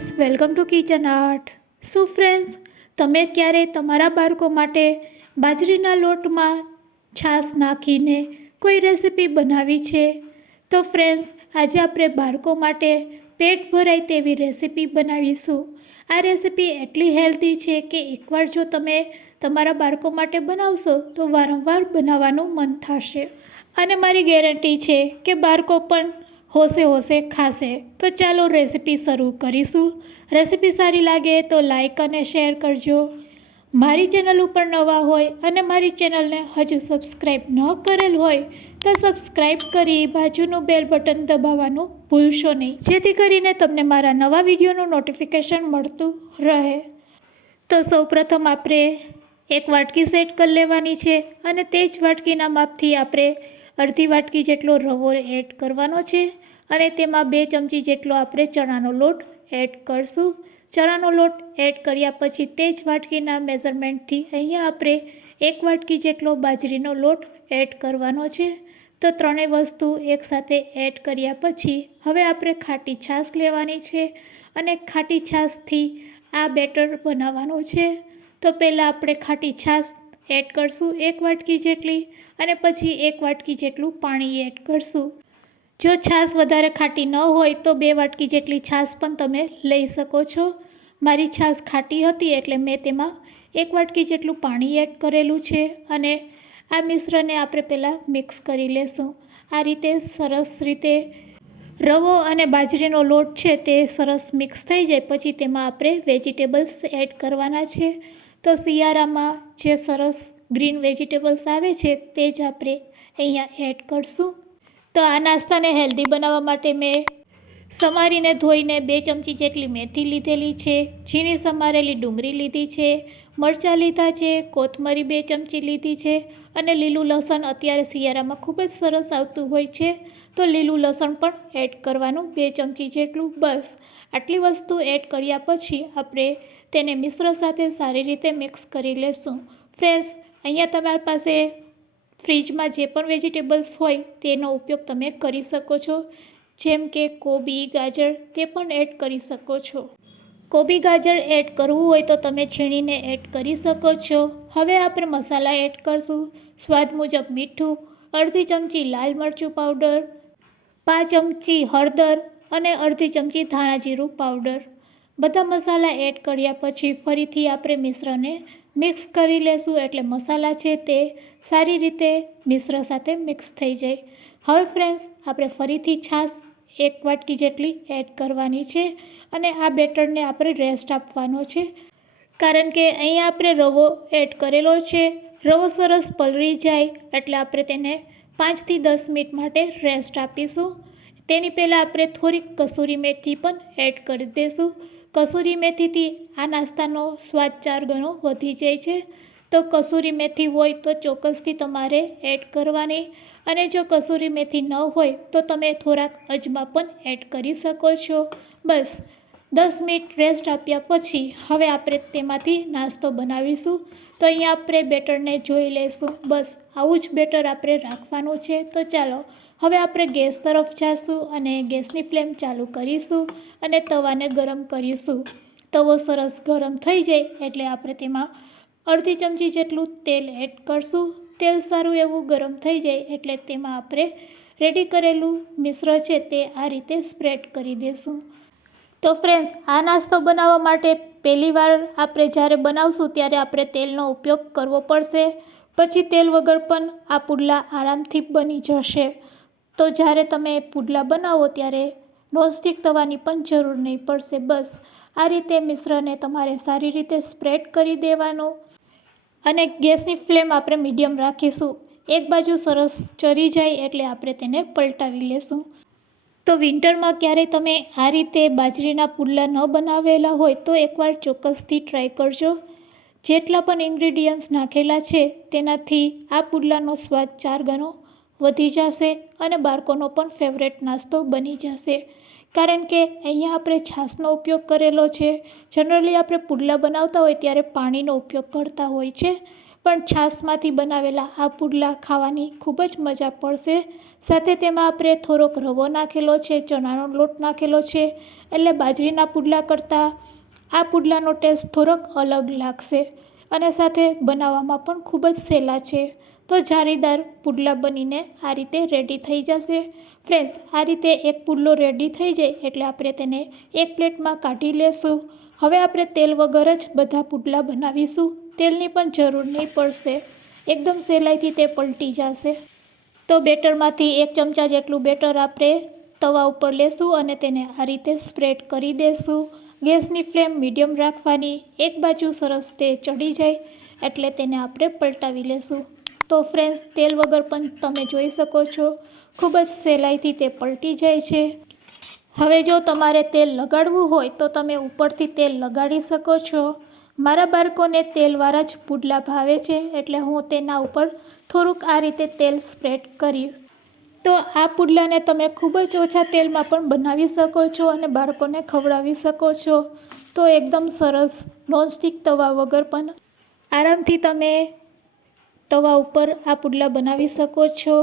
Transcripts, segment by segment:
Friends, welcome to kitchen art. શું friends, તમે ક્યારે તમારા બાળકો માટે બાજરીના લોટમાં છાશ નાખીને કોઈ રેસીપી બનાવી છે? તો ફ્રેન્ડ્સ, આજે આપણે બાળકો માટે પેટ ભરાય તેવી રેસીપી બનાવીશું. આ રેસીપી એટલી હેલ્ધી છે કે એકવાર જો તમે તમારા બાળકો માટે બનાવશો તો વારંવાર બનાવવાનું મન થશે. અને મારી ગેરંટી છે કે બાળકો પણ હોશે હોશે ખાશે. તો ચાલો રેસીપી શરૂ કરીશું. રેસીપી સારી લાગે તો લાઈક અને શેર કરજો. મારી ચેનલ ઉપર નવા હોય અને મારી ચેનલને હજુ સબસ્ક્રાઈબ ન કરેલ હોય તો સબસ્ક્રાઈબ કરી બાજુનું બેલ બટન દબાવવાનું ભૂલશો નહીં, જેથી કરીને તમને મારા નવા વિડીયોનું નોટિફિકેશન મળતું રહે. તો સૌપ્રથમ આપણે એક વાટકી સેટ કરી લેવાની છે અને તે જ વાટકીના માપથી આપણે અડધી વાટકી જેટલો રવો એડ કરવાનો છે અને તેમાં 2 ચમચી જેટલો આપણે ચણાનો લોટ એડ કરશું. ચણાનો લોટ એડ કર્યા પછી તે જ વાટકીના મેઝરમેન્ટથી અહીંયા આપણે 1 વાટકી જેટલો બાજરીનો લોટ એડ કરવાનો છે. તો ત્રણેય વસ્તુ એકસાથે એડ કર્યા પછી હવે આપણે ખાટી છાશ લેવાની છે અને ખાટી છાશથી આ બેટર બનાવવાનું છે. તો પહેલાં આપણે ખાટી છાશ એડ કરશું 1 વાટકી જેટલી અને પછી 1 વાટકી જેટલું પાણી એડ કરશું. જો છાશ વધારે ખાટી ન હોય તો 2 વાટકી જેટલી છાશ પણ તમે લઈ શકો છો. મારી છાશ ખાટી હતી એટલે મેં તેમાં 1 વાટકી જેટલું પાણી એડ કરેલું છે અને આ મિશ્રણને આપણે પહેલાં મિક્સ કરી લેશું. આ રીતે સરસ રીતે રવો અને બાજરીનો લોટ છે તે સરસ મિક્સ થઈ જાય પછી તેમાં આપણે વેજીટેબલ્સ એડ કરવાના છે. તો શિયાળામાં જે સરસ ગ્રીન વેજીટેબલ્સ આવે છે તે જ આપણે અહીંયા એડ કરશું. તો આ નાસ્તાને હેલ્ધી બનાવવા માટે મેં સમારીને ધોઈને 2 ચમચી જેટલી મેથી લીધેલી છે, ઝીણી સમારેલી ડુંગળી લીધી છે, મરચાં લીધા છે, કોથમરી 2 ચમચી લીધી છે અને લીલું લસણ અત્યારે શિયાળામાં ખૂબ જ સરસ આવતું હોય છે તો લીલું લસણ પણ એડ કરવાનું 2 ચમચી જેટલું. બસ આટલી વસ્તુ એડ કર્યા પછી આપણે તેને મિશ્ર સાથે સારી રીતે મિક્સ કરી લેશું. ફ્રેન્ડ્સ, અહીંયા તમારી પાસે ફ્રીજમાં જે પણ વેજીટેબલ્સ હોય તેનો ઉપયોગ તમે કરી શકો છો, જેમ કે કોબી, ગાજર તે પણ એડ કરી શકો છો. કોબી, ગાજર એડ કરવું હોય તો તમે છીણીને એડ કરી શકો છો. હવે આપણે મસાલા એડ કરશું. સ્વાદ મુજબ મીઠું, અડધી ચમચી લાલ મરચું પાવડર, 5 ચમચી હળદર અને અડધી ચમચી ધાણા જીરું પાવડર. બધા મસાલા એડ કર્યા પછી ફરીથી આપણે મિશ્રણને મિક્સ કરી લેશું એટલે મસાલા છે તે સારી રીતે મિશ્ર સાથે મિક્સ થઈ જાય. હવે ફ્રેન્ડ્સ, આપણે ફરીથી છાશ 1 વાટકી જેટલી એડ કરવાની છે અને આ બેટરને આપણે રેસ્ટ આપવાનો છે, કારણ કે અહીંયા આપણે રવો એડ કરેલો છે. રવો સરસ પલળી જાય એટલે આપણે તેને 5 થી 10 મિનિટ માટે રેસ્ટ આપીશું. તેની પહેલાં આપણે થોડીક કસૂરી મેથી પણ એડ કરી દઈશું. કસૂરી મેથીથી આ નાસ્તાનો સ્વાદ 4 ગણો વધી જાય છે. તો કસૂરી મેથી હોય તો ચોક્કસથી તમારે એડ કરવાની અને જો કસૂરી મેથી ન હોય તો તમે થોડાક અજમા પણ એડ કરી શકો છો. બસ 10 મિનિટ રેસ્ટ આપ્યા પછી હવે આપણે તેમાંથી નાસ્તો બનાવીશું. તો અહીંયા આપણે બેટરને જોઈ લઈશું. બસ આવું જ બેટર આપણે રાખવાનું છે. તો ચાલો હવે આપણે ગેસ તરફ જઈશું અને ગેસની ફ્લેમ ચાલુ કરીશું અને તવાને ગરમ કરીશું. તવો સરસ ગરમ થઈ જાય એટલે આપણે તેમાં અડધી ચમચી જેટલું તેલ એડ કરશું. તેલ સારું એવું ગરમ થઈ જાય એટલે તેમાં આપણે રેડી કરેલું મિશ્ર છે તે આ રીતે સ્પ્રેડ કરી દઈશું. તો ફ્રેન્ડ્સ, આ નાસ્તો બનાવવા માટે પહેલી વાર આપણે જ્યારે બનાવશું ત્યારે આપણે તેલનો ઉપયોગ કરવો પડશે. પછી તેલ વગર પણ આ પુડલા આરામથી બની જશે. તો જ્યારે તમે પુડલા બનાવો ત્યારે નોનસ્ટિક તવાની પણ જરૂર નહીં પડશે. બસ આ રીતે મિશ્રને તમારે સારી રીતે સ્પ્રેડ કરી દેવાનું અને ગેસની ફ્લેમ આપણે મીડિયમ રાખીશું. એક બાજુ સરસ ચરી જાય એટલે આપણે તેને પલટાવી લેશું. તો વિન્ટરમાં ક્યારેય તમે આ રીતે બાજરીના પુડલા ન બનાવેલા હોય તો એકવાર ચોક્કસથી ટ્રાય કરજો. જેટલા પણ ઇન્ગ્રીડિયન્ટ્સ નાખેલા છે તેનાથી આ પુડલાનો સ્વાદ 4 ગણો વધી જશે અને બાળકોનો પણ ફેવરેટ નાસ્તો બની જશે. કારણ કે અહીંયા આપણે છાશનો ઉપયોગ કરેલો છે. જનરલી આપણે પુડલા બનાવતા હોય ત્યારે પાણીનો ઉપયોગ કરતા હોય છે, પણ છાશમાંથી બનાવેલા આ પુડલા ખાવાની ખૂબ જ મજા પડશે. સાથે તેમાં આપણે થોડોક રવો નાખેલો છે, ચણાનો લોટ નાખેલો છે, એટલે બાજરીના પુડલા કરતાં આ પુડલાનો ટેસ્ટ થોડોક અલગ લાગશે અને સાથે બનાવવામાં પણ ખૂબ જ સહેલા છે. તો જાળીદાર પુડલા બનીને આ રીતે રેડી થઈ જશે. ફ્રેન્ડ્સ, આ રીતે એક પુડલો રેડી થઈ જાય એટલે આપણે તેને એક પ્લેટમાં કાઢી લેશું. હવે આપણે તેલ વગર જ બધા પુડલા બનાવીશું. તેલની પણ જરૂર નહીં પડશે. એકદમ સહેલાઈથી તે પલટી જશે. તો બેટરમાંથી 1 ચમચા જેટલું બેટર આપણે તવા ઉપર લેશું અને તેને આ રીતે સ્પ્રેડ કરી દેશું. ગેસની ફ્લેમ મીડિયમ રાખવાની. એક બાજુ સરસ તે ચડી જાય એટલે તેને આપણે પલટાવી લેશું. તો ફ્રેન્ડ્સ, તેલ વગર પણ તમે જોઈ શકો છો ખૂબ જ સહેલાઈથી તે પલટી જાય છે. હવે જો તમારે તેલ લગાડવું હોય તો તમે ઉપરથી તેલ લગાડી શકો છો. મારા બાળકોને તેલવાળા જ પુડલા ભાવે છે એટલે હું તેના ઉપર થોડુંક આ રીતે તેલ સ્પ્રેડ કર્યું. તો આ પુડલાને તમે ખૂબ જ ઓછા તેલમાં પણ બનાવી શકો છો અને બાળકોને ખવડાવી શકો છો. તો એકદમ સરસ નોનસ્ટિક તવા વગર પણ આરામથી તમે તવા ઉપર આ પુડલા બનાવી શકો છો.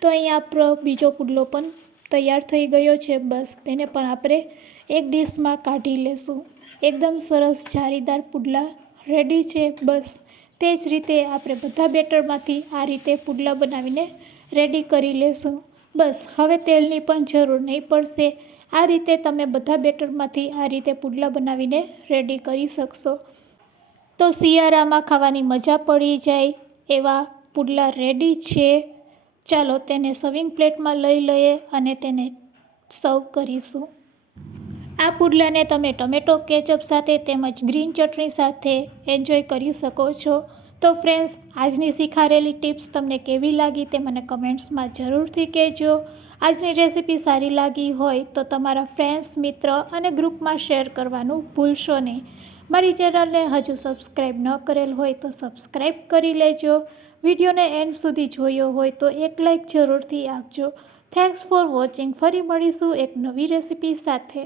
તો અહીંયા આપણો બીજો પુડલો પણ તૈયાર થઈ ગયો છે. બસ તેને પણ આપણે એક ડીશમાં કાઢી લેશું. એકદમ સરસ જાળીદાર પુડલા રેડી છે. બસ તે જ રીતે આપણે બધા બેટરમાંથી આ રીતે પુડલા બનાવીને રેડી કરી લેશું. બસ હવે તેલની પણ જરૂર નહીં પડશે. આ રીતે તમે બધા બેટરમાંથી આ રીતે પુડલા બનાવીને રેડી કરી શકશો. તો શિયાળામાં ખાવાની મજા પડી જાય એવા પુડલા રેડી છે. ચાલો તેને સર્વિંગ પ્લેટમાં લઈ લઈએ અને તેને સર્વ કરીશું. આ પુડલાને તમે ટમેટો કેચઅપ સાથે તેમજ ગ્રીન ચટણી સાથે એન્જોય કરી શકો છો. તો ફ્રેન્ડ્સ, આજની શીખાડેલી ટિપ્સ તમને કેવી લાગી તે મને કમેન્ટ્સમાં જરૂરથી કહેજો. આજની રેસીપી સારી લાગી હોય તો તમારા ફ્રેન્ડ્સ, મિત્ર અને ગ્રુપમાં શેર કરવાનું ભૂલશો નહીં. મારી ચેનલને હજુ સબસ્ક્રાઈબ ન કરેલ હોય તો સબસ્ક્રાઈબ કરી લેજો. વિડીયોને એન્ડ સુધી જોયો હોય તો એક લાઈક જરૂરથી આપજો. Thanks for watching. ફરી મળીશું એક નવી રેસીપી સાથે.